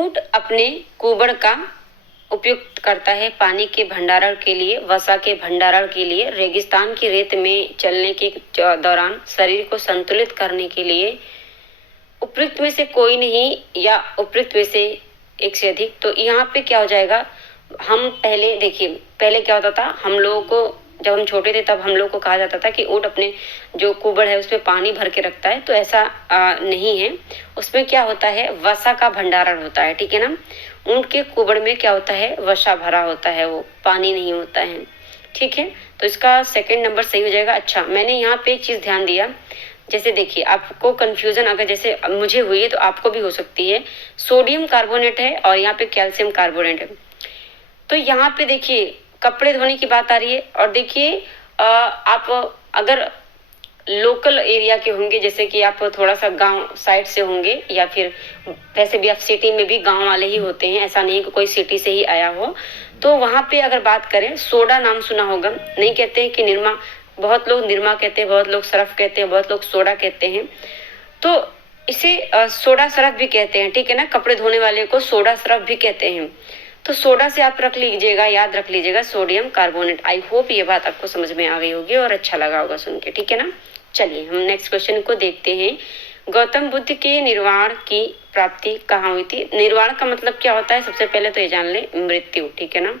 ऊंट अपने कुबड़ का उपयोग करता है पानी के भंडारण के लिए, वसा के भंडारण के लिए, रेगिस्तान की रेत में चलने के दौरान शरीर को संतुलित करने के लिए। उपयुक्त में से कोई नहीं या उपयुक्त में से एक से अधिक। तो यहाँ पे क्या हो जाएगा, हम पहले देखिए, पहले क्या होता था, हम लोगों को जब हम छोटे थे तब हम लोग को कहा जाता था कि ऊँट अपने जो कुबड़ है उसमें पानी भर के रखता है। तो ऐसा नहीं है, उसमें क्या होता है, वसा का भंडारण होता है, ठीक है ना। ऊँट के कुबड़ में क्या होता है, वसा भरा होता है, वो पानी नहीं होता है, ठीक है। तो इसका सेकंड नंबर सही हो जाएगा। अच्छा, मैंने यहाँ पे एक चीज ध्यान दिया, जैसे देखिए आपको कंफ्यूजन अगर जैसे मुझे हुई है तो आपको भी हो सकती है। सोडियम कार्बोनेट है और यहाँ पे कैल्शियम कार्बोनेट है। तो यहाँ पे देखिए कपड़े धोने की बात आ रही है, और देखिए आप अगर लोकल एरिया के होंगे, जैसे कि आप थोड़ा सा गांव साइड से होंगे, या फिर वैसे भी आप सिटी में भी गांव वाले ही होते हैं, ऐसा नहीं कि कोई सिटी से ही आया हो। तो वहां पे अगर बात करें, सोडा नाम सुना होगा, नहीं कहते हैं कि निरमा, बहुत लोग निरमा कहते हैं, बहुत लोग सरफ कहते हैं, बहुत लोग सोडा कहते हैं। तो इसे सोडा सरफ भी कहते हैं, ठीक है ना। कपड़े धोने वाले को सोडा सरफ भी कहते हैं। तो सोडा से आप रख लीजिएगा, याद रख लीजिएगा, सोडियम कार्बोनेट। आई होप ये बात आपको समझ में आ गई होगी और अच्छा लगा होगा सुन के, ठीक है ना। चलिए हम नेक्स्ट क्वेश्चन को देखते हैं। गौतम बुद्ध के निर्वाण की प्राप्ति कहाँ हुई थी। निर्वाण का मतलब क्या होता है, सबसे पहले तो ये जान ले, मृत्यु, ठीक है ना।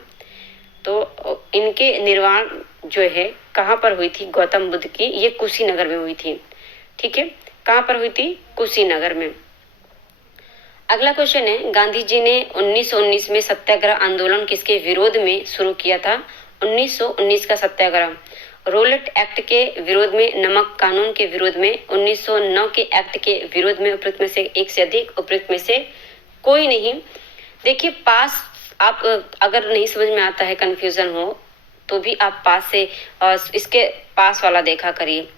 तो इनके निर्वाण जो है कहाँ पर हुई थी गौतम बुद्ध की, ये कुशीनगर में हुई थी, ठीक है। कहाँ पर हुई थी, कुशीनगर में। अगला क्वेश्चन है, गांधी जी ने 1919 में सत्याग्रह आंदोलन किसके विरोध में शुरू किया था। 1919 का सत्याग्रह रोलेट एक्ट के विरोध में, नमक कानून के विरोध में, 1909 के एक्ट के विरोध में। उपयुक्त में से एक से अधिक, उपयुक्त में से कोई नहीं। देखिए पास, आप अगर नहीं समझ में आता है, कंफ्यूजन हो, तो भी आप पास से इसके पास वाला देखा करिए।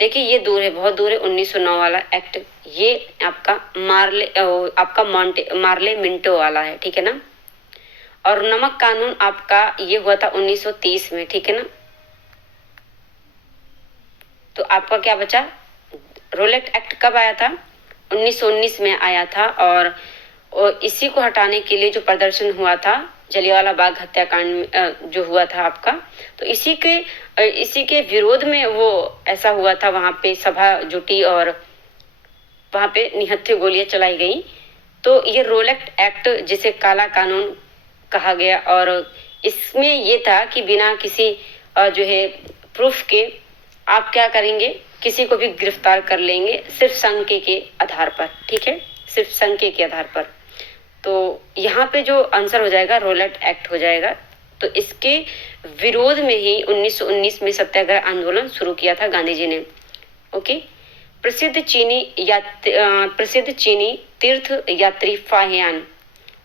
देखिए ये दूर है, बहुत दूर है, 1909 वाला एक्ट, ये आपका मार्ले मिंटो वाला है, ठीक है ना। और नमक कानून आपका ये हुआ था 1930 में, ठीक है ना। तो आपका क्या बचा, रोलेट एक्ट कब आया था, 1919 में आया था। और इसी को हटाने के लिए जो प्रदर्शन हुआ था, जलियांवाला बाग हत्याकांड जो हुआ था आपका, तो इसी के विरोध में वो ऐसा हुआ था। वहां पे सभा जुटी और वहां पे निहत्थे गोलियां चलाई गई। तो ये रोलेट एक्ट, जिसे काला कानून कहा गया, और इसमें ये था कि बिना किसी जो है प्रूफ के आप क्या करेंगे, किसी को भी गिरफ्तार कर लेंगे, सिर्फ संज्ञा के आधार पर, ठीक है, सिर्फ संज्ञा के आधार पर। तो यहाँ पे जो आंसर हो जाएगा रोलेट एक्ट हो जाएगा। तो इसके विरोध में ही 1919 में सत्याग्रह आंदोलन शुरू किया था गांधी जी ने। ओके। प्रसिद्ध चीनी तीर्थ यात्री फाहियान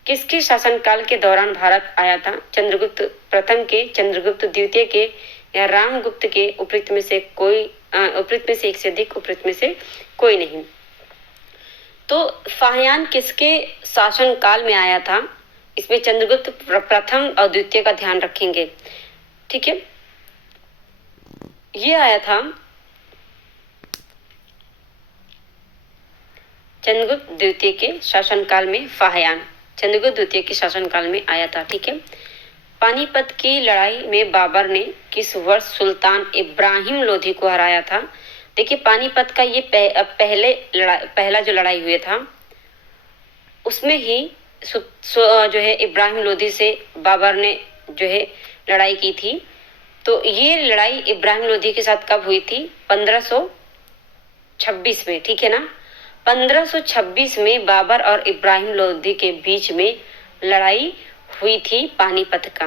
किसके शासनकाल के दौरान भारत आया था। चंद्रगुप्त प्रथम के, चंद्रगुप्त द्वितीय के, या रामगुप्त के। उपयुक्त में से कोई, उपयुक्त में से एक से अधिक, उपयुक्त में से कोई नहीं। तो फाहियान किसके शासन काल में आया था, इसमें चंद्रगुप्त प्रथम और द्वितीय का ध्यान रखेंगे, ठीक है। ये आया था चंद्रगुप्त द्वितीय के शासनकाल में, फाहियान चंद्रगुप्त द्वितीय के शासनकाल में आया था, ठीक है। पानीपत की लड़ाई में बाबर ने किस वर्ष सुल्तान इब्राहिम लोधी को हराया था। देखिए पानीपत का ये पहला जो लड़ाई हुआ था, उसमें ही जो है इब्राहिम लोधी से बाबर ने जो है लड़ाई की थी। तो ये लड़ाई इब्राहिम लोधी के साथ कब हुई थी, 1526 में, ठीक है ना। 1526 में बाबर और इब्राहिम लोधी के बीच में लड़ाई हुई थी पानीपत का।